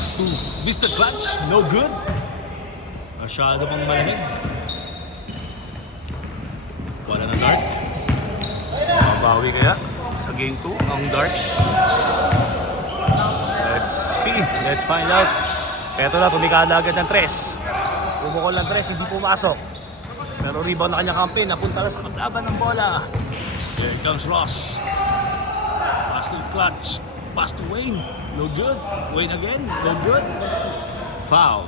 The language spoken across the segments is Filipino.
Pass to Mr. Clutch. No good. Masyado pang malamig. Wala na dart. Mabawi kaya sa game 2 ang dart. Let's see. Let's find out. Eto na, tumikada agad ng tres. Bumukol ng tres, hindi pumasok. Pero rebound na kanya kampi. Napunta na sa kablaban ng bola. Here comes Ross. Pass to Clutch. Pass to Wayne. No good. Wayne again. No good. Foul.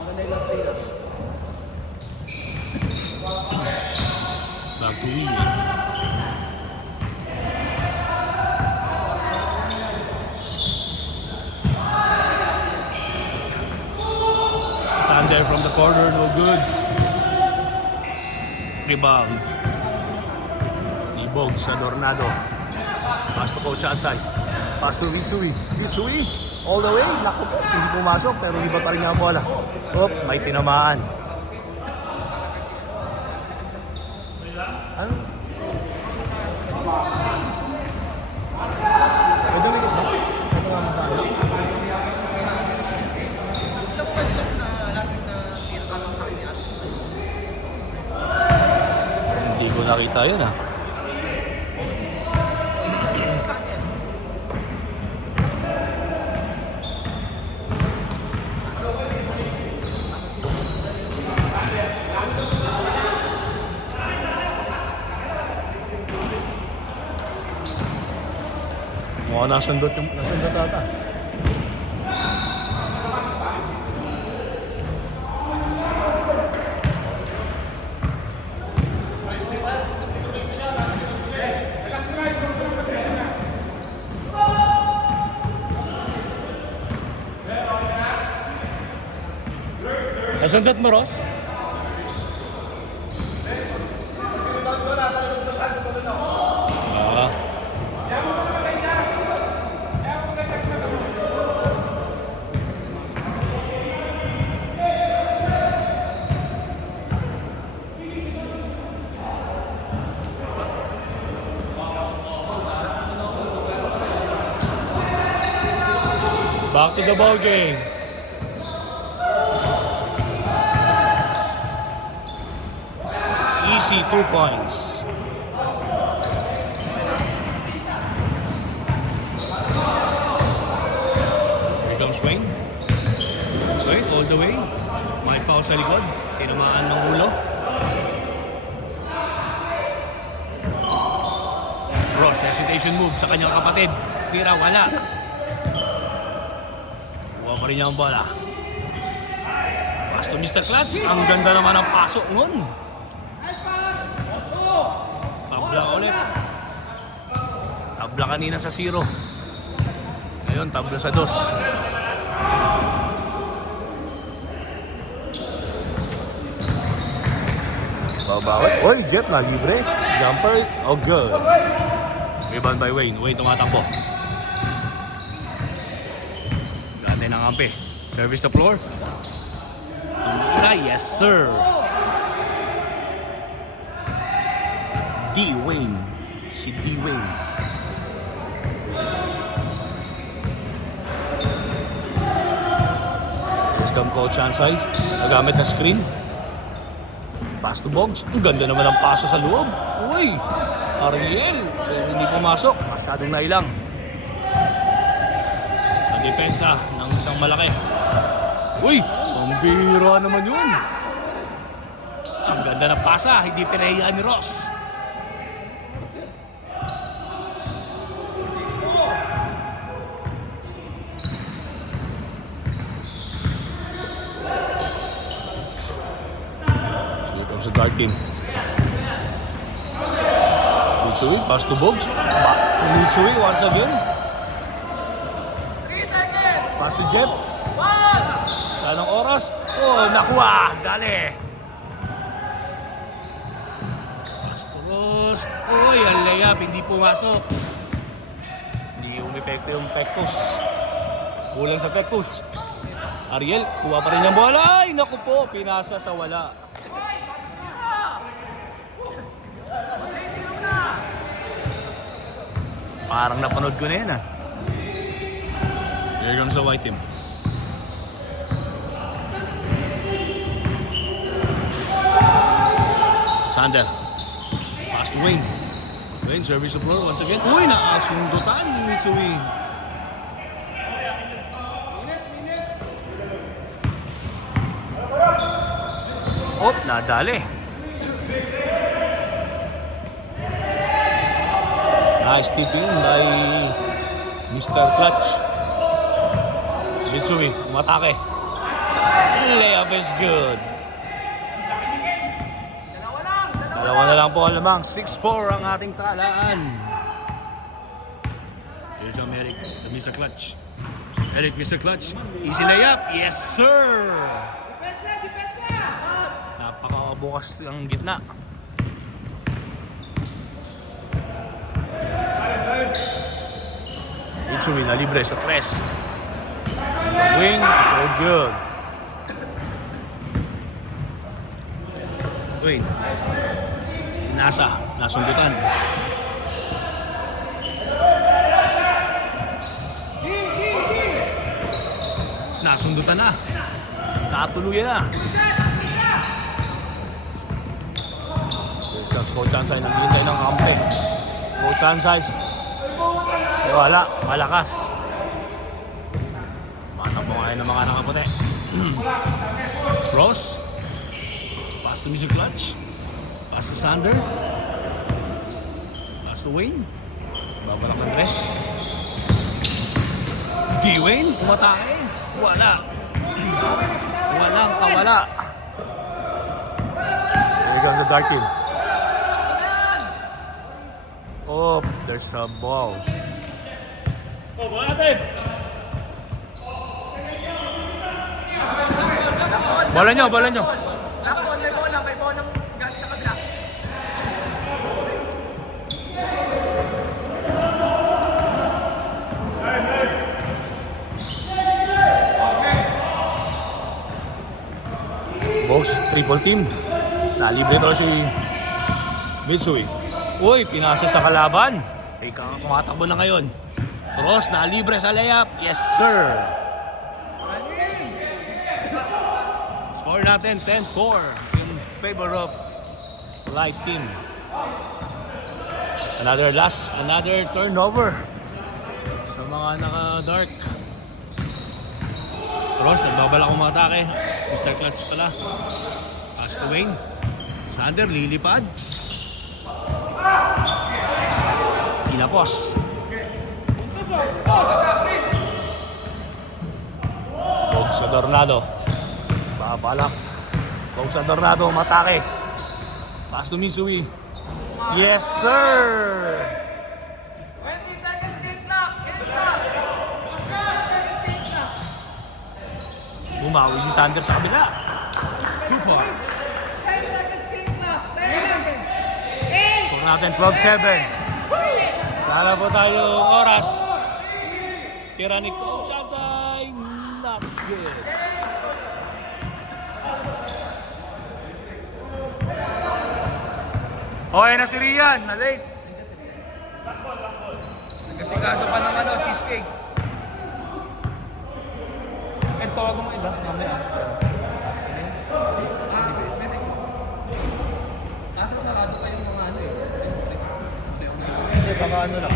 Back to Wayne. Stand there from the corner. No good. Rebound. Ibog sa Dornado. Pass to Coach Ansay. Pass to Risui. Risui. All the way. Naku po. Hindi pumasok pero iba pa rin nga ang bola. Op, may tinamaan. Ano? Pwede mo ito. Ano nga masalo? Hindi ko nakita yun ah. Mukhang nasundot ata. Nasundot mo, Ross? Back to the ball game. Easy 2 points. Here comes Wayne. Wayne all the way. May foul sa likod. Tinamaan ng ulo. Ross, hesitation move sa kanyang kapatid. Tira, wala. Kuha pa rin niya ang bola. Pass to Mr. Clutch. Ang ganda naman ang pasok nun. Tabla ulit. Tabla kanina sa 0. Ngayon, tabla sa 2. Babawi. Oy, Jet na libre. Jumper. Oh, good. Rebound by Wayne. Wayne tumatakbo. Gante ng kampi. Service the floor. Tumula. Yes, sir. D. Wayne. Si D. Wayne. Let's come Coach Ansay. Nagamit na screen. Pass to Bogs. Ang ganda naman ang paso sa loob. Uy! Ariel. Pero hindi pumasok. Masyadong nailang. Sa depensa ng isang malaki. Uy! Pambira naman yun. Ang ganda ng pasa. Hindi pinahiyaan ni Ross. Sa guard team. Mitsui, pass to Bogs. Mitsui once again. Pass to Jeff. Anong oras? Oh, nakuha. Dali. Pass to Ross. Uy, ang layup. Hindi pumasok. Hindi umepekto yung pectus. Kulang sa pectus. Ariel, kuha pa rin yung bola. Ay, naku po. Pinasa sa wala. Parang napanood ko na yan ah. Here comes the white team. Sander. Pass to Wayne. Wayne, service to floor once again. Uy, nakasundutan ni Mitsui. Oh, nadali. Nice tipping by Mr. Clutch. Mitsui, umatake. Layup is good. Dalawa na lang po ang lamang. 6-4 ang ating talaan. Here's Eric, the Mr. Clutch. Eric, Mr. Clutch. Easy layup. Yes, sir! Napakabukas ang gitna. Mitsui na libre sa press. Wing, so good. Wait. Nasundutan. Nasundutan na. Natuluyan na. Coach Ansay, naghihintay ng kampe. Coach Ansay. Wala, malakas. Matakbo ngayon ng mga nakaputi. Ross. Pass to Mr. Clutch. Pass to Sander. Pass to Wayne. Babalak ng dress. D-Wayne, umatake. Wala. Walang kawala. Here comes the dark team. Oh, there's a ball. Oh, bola natin. Bola nyo. May bola galing sa kabila. Boss, triple team. Nalibre daw si Mitsui. Uy, pinasa sa kalaban. Kumatakbo na ngayon. Cross, nalibre sa layup. Yes, sir. Score natin 10-4 in favor of light team. Another turnover sa mga naka-dark. Cross, nagbabalak umatake. Mr. Clutch pala. Pass to Wayne. Sander, lilipad. Tinapos. Bogs sa Tornado. Babalak. Bogs sa Tornado, matake. Pass to Mitsui. Yes, sir! 20 seconds, game clock. Bumawi si Sander sa kabila. 2 points. 10 seconds, game clock. 10. Score natin 12-7. Kala po tayong oras. Tira ni Coach Ansay. Not good. Okay na si Rian, na late. Nagkasikaso pa ng cheesecake. Tawag mo iba, mamaya. Kaso sarado pa yung mga Hindi, baka lang.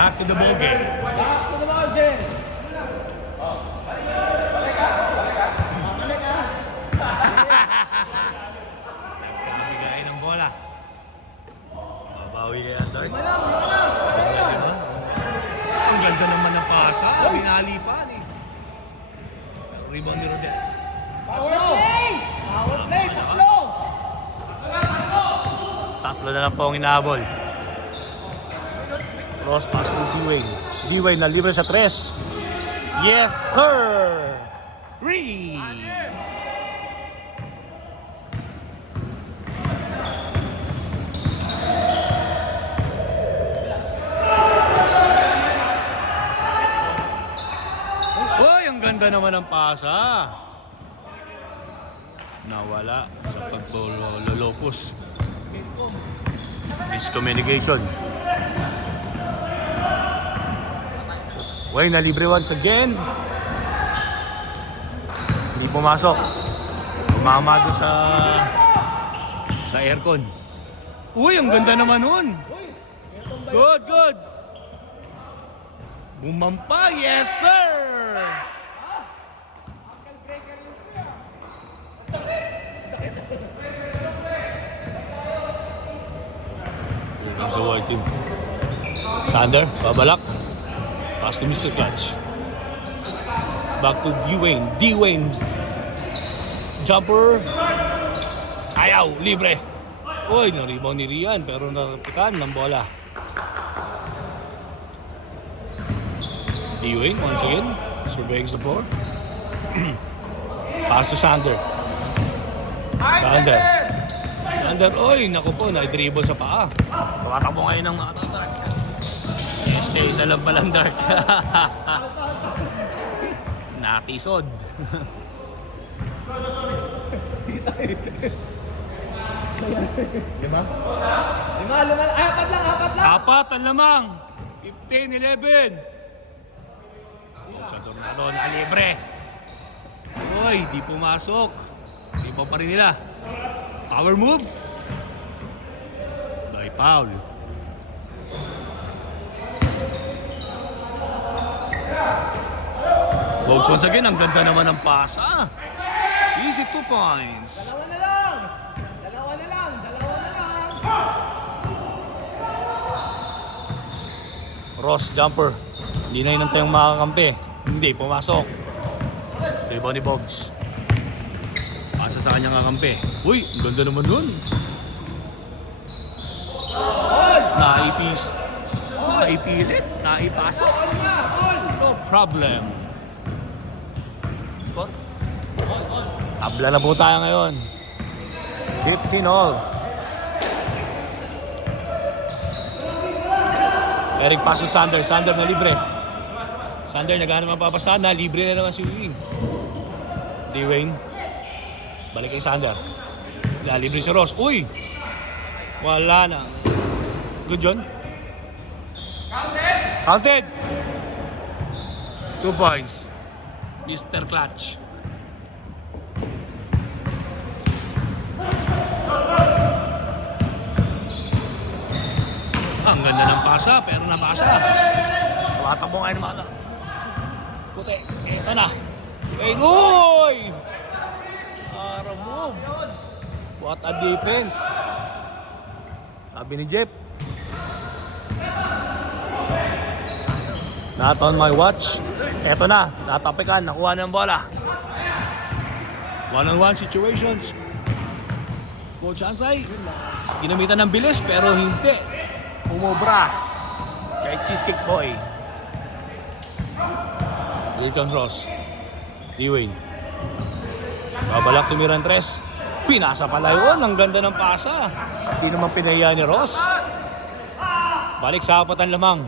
Back to the ball game. Nagkabigay ng bola. Babawi kaya ang dart. Ang ganda naman ng pasa. Binali pa eh. Rebound ni Rodel. Power play! Tatlo! Tatlo na lang po ang inahabol. Cross pass to D-Wayne. D-Wayne na libre sa 3. Yes, sir! 3! Uy, ang ganda naman ng pasa. Nawala sa paglolopos. Miscommunication. Wayne na libre once again. Hindi pumasok. Umama doon sa aircon. Uy, ang ganda naman nun. Good, good. Bumampa, yes sir. Here comes the white team. Sander, babalak. Pass to Mr. Clutch. Back to D-Wayne. D-Wayne. Jumper. Ayaw, libre. Uy, na-rebound ni Rian pero narapikan ng bola. D-Wayne once again. Surveying the floor. Pass to Sander. Sander. Sander, oy, naku po, na-dribble sa paa. Tumatakbo ngayon ng mga Dark. Stay sa lang palang Dark. Natisod. Lima? Ay, apat lang. Apat ang lamang. 15-11. Sa Tornado na libre. Uy, di pumasok. Iba pa rin nila. Power move. May foul. Bogs once again, ang ganda naman ng pasa. Easy 2 points. Dalawa na lang. Ross, jumper. Hindi na inantay yung makakampi. Hindi, pumasok. Rebound ni Bogs. Pasa sa kanyang kakampi. Uy, ang ganda naman dun. Naipilit. Naipasok. No problem. Tabla na po tayo ngayon. 15 all. Eric pass to Sander. Sander na libre. Sander naghahanap ng papasahan na. Libre na naman si Wing. D-Wayne. Balik kay Sander. Libre si Ross. Uy! Wala na. Good yun. Counted! 2 points. Mr. Clutch. Ang ganda ng pasa, pero napasa. Tumatakbo ngayon ng mga puti. Ito na. Uy! Para move. What a defense. Sabi ni Jeff. Not on my watch. Ito na. Natapikan. Nakuha ng bola. One-on-one situations. Coach Ansay. Ginamitan ng bilis pero hindi. Umobra. Kay Cheesecake Boy. Here comes Ross. D-Wayne. Babalak tumira ng tres. Pinasa pala yun. Ang ganda ng pasa. Hindi naman pinaya ni Ross. Balik sa apatan lamang.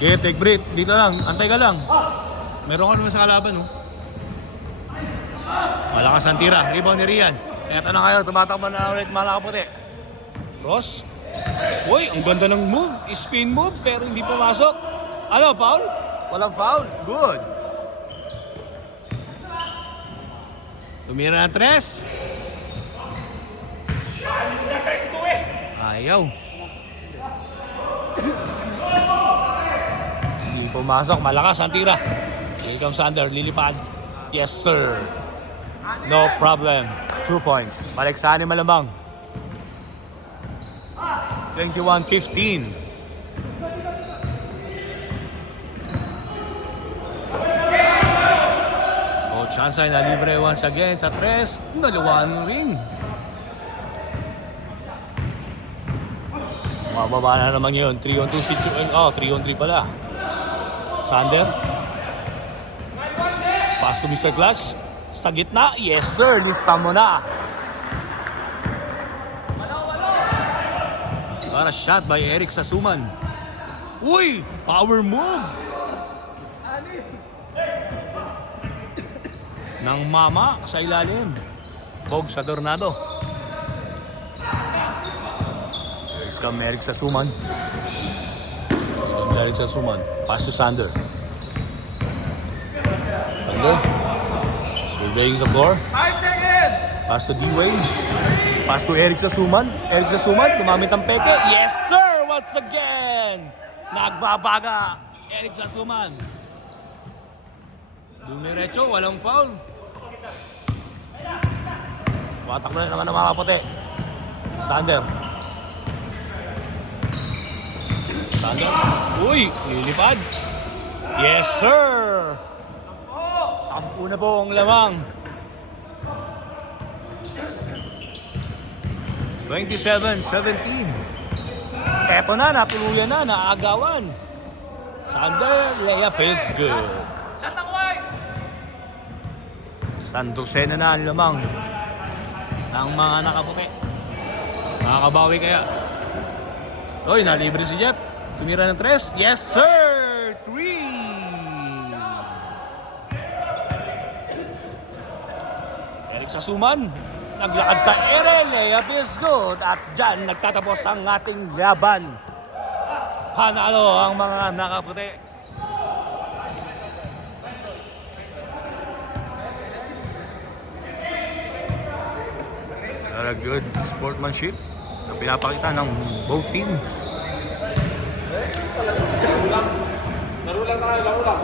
Okay, take break. Dito lang. Antay ka lang. Meron ka naman sa kalaban, oh. Malakas ang tira. Rebound ni Rian. Eto na kayo. Tumatakbo na ulit Malakaputi. Ross. Uy, ang ganda ng move. Spin move pero hindi pumasok. Ano, foul? Walang foul. Good. Tumira ng tres. Ayaw. Hindi pumasok. Malakas ang tira. Here comes Sander. Lilipad. Yes, sir. No problem. 2 points. Balik sa anim malamang. 21-15. Coach Ansay na libre once again sa tres. Nalawan rin. Mababa na naman yun. 3-on-2 situation. 3-on-3 pala. Sander. Pass to Mr. Clutch. Sa gitna. Yes sir. Lista mo na. Para shot by Eric Sasuman. Uy! Power move! Ng mama sa ilalim. Bog sa Tornado. come Eric Sasuman. Eric Sasuman. Pass to Sander. Sander. Surveying the floor. 5 seconds! Pass to D-Wayne. Pass to Eric Sasuman. Eric Sasuman, gumamit ang Pepe. Yes, sir! Once again! Nagbabaga. Eric Sasuman. Dumiretso, walang foul. Watak na naman ang mga kapote. Sander. Sander. Uy, lilipad. Yes, sir! 10 na po ang lamang. 27-17. Eto na, napuluyan na, naagawan. Sander, layup is good. Latang wide! Sandosena na ang lamang ng mga nakaputi. Makakabawi kaya. Oy, nalibre si Jeff. Tumira ng 3. Yes, sir! 3! Eric Sasuman. Naglakad sa ere. Layup is good. At dyan, nagtatapos ang ating laban. Panalo ang mga nakaputi. Very good sportsmanship na pinapakita ng both team. Laro lang tayo, laro lang.